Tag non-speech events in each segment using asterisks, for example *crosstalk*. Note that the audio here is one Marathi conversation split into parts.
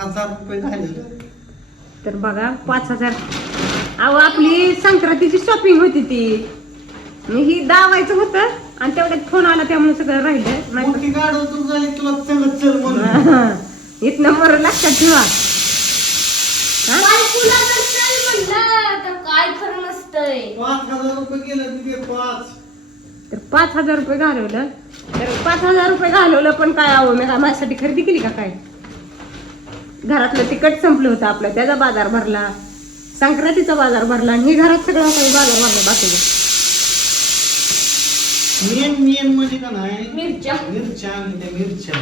हजार रुपये झालेलं. तर बघा पाच हजार. अहो आपली संक्रांतीची शॉपिंग होती ती. मी ही दावायचं होतं आणि तेवढ्यात फोन आला त्यामुळे सगळं राहिलं. नाही मोठी गाड तू झाली तुला चलत चल म्हणून. *laughs* इथनं मर लक्षात ठेवा हा? बायकोला जर चल म्हणलं तर काय खरं नसतंय. पाच हजार रुपये गेले तिथे पाच. तर पाच हजार रुपये घालवलं. तर पाच हजार रुपये घालवलं पण काय आहो मी काय माझ्यासाठी खरेदी केली का काय? घरातलं तिकट संपलं होतं आपलं त्याचा बाजार भरला. संक्रांतीचा बाजार भरला आणि हे घरात सगळं काही बाजार भरला बाकीचं मेन मेन म्हणजे का नाही? मिरच्या. मिरच्या मिरच्या.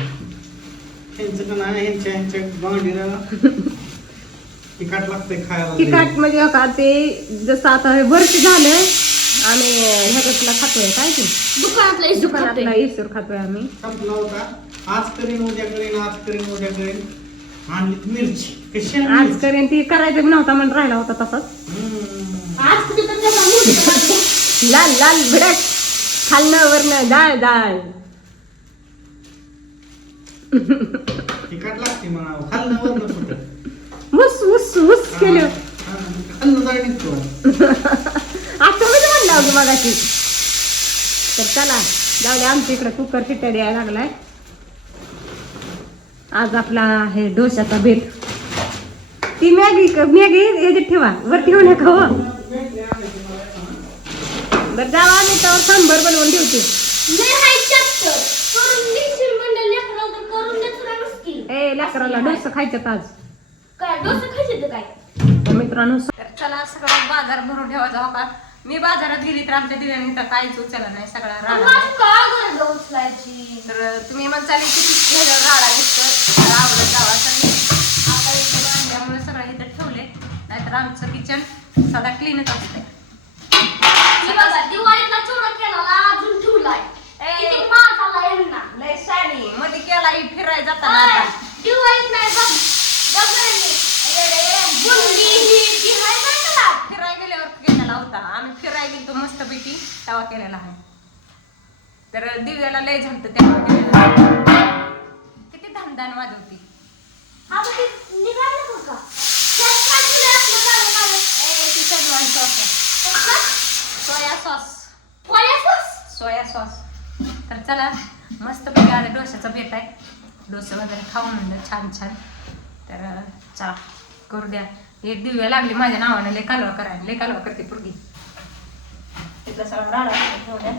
ह्यांचं का नाही? ह्यांच्या ह्यांच्या बांडीला तिखट लागतंय खायला. तिखट म्हणजे का ते जसं आता हे वर्ष झालं आम्ही ह्याच्यातला खातोय काय ते? दुकानातला इसूर दुकानातला. इसूर खातोय आम्ही. संपला होता. आज करीन उद्या करीन आज करीन उद्या करीन. मिरची. कशी आज आणली? करेन ती करायचं नव्हता म्हणून राहिला होता तसाच. हम्म. आज कुठे. लाल लाल भडक. खालनं वरनं डाळ डाळ. तिखट लागते खाल्लं वरनं कुठं? केलं. हा, खाल्लं जाय निघतो. आता मी म्हणलं मगाशी. तर चला जाऊ दे आमच्या इकडे कुकर शिट्ट्या द्यायला लागलाय. आज आपला आहे डोशाचा बेत ती मॅगी मॅगी याच्यात ठेवा. वर ठेवू नका हो. बरं जावा आम्ही त्यावर सांबर बनवून ठेवते. ए लेकराला डोसा खायच्यात आज. काय डोसा खायचे तर काय? तर मित्रांनो तर चला सगळा बाजार भरून ठेवायचा हो का? मी बाजारात गेली तर आमच्या दिव्याने तर काहीच उचलला नाही सगळा राडा. तर तुम्ही म्हणताल की किती राडा दिसतो किचन सदा क्लीनच असते ही मध्ये केला फिरायला जाताना ही गेल्यावर केलेला होता. आम्ही फिरायला गेलो केलेला आहे. तर दिव्याला लय केलेला. किती वाजवती हा मग ते निघालं बघ का? त्यात काय तुला असलं काळं काळं? ए ती शेजवान सॉस कसलं? Sauce soya sauce soya sauce तर चला मस्त पैकी आज डोशाचा बेत आहे. डोसे वगैरे खाऊ म्हणलं छान छान. तर चला करू द्या हे दिव्या लागली माझ्या नावाने लय कालवा करायला लय कालवा करते पुरगी. तिथं सगळं राडा ठेवल्या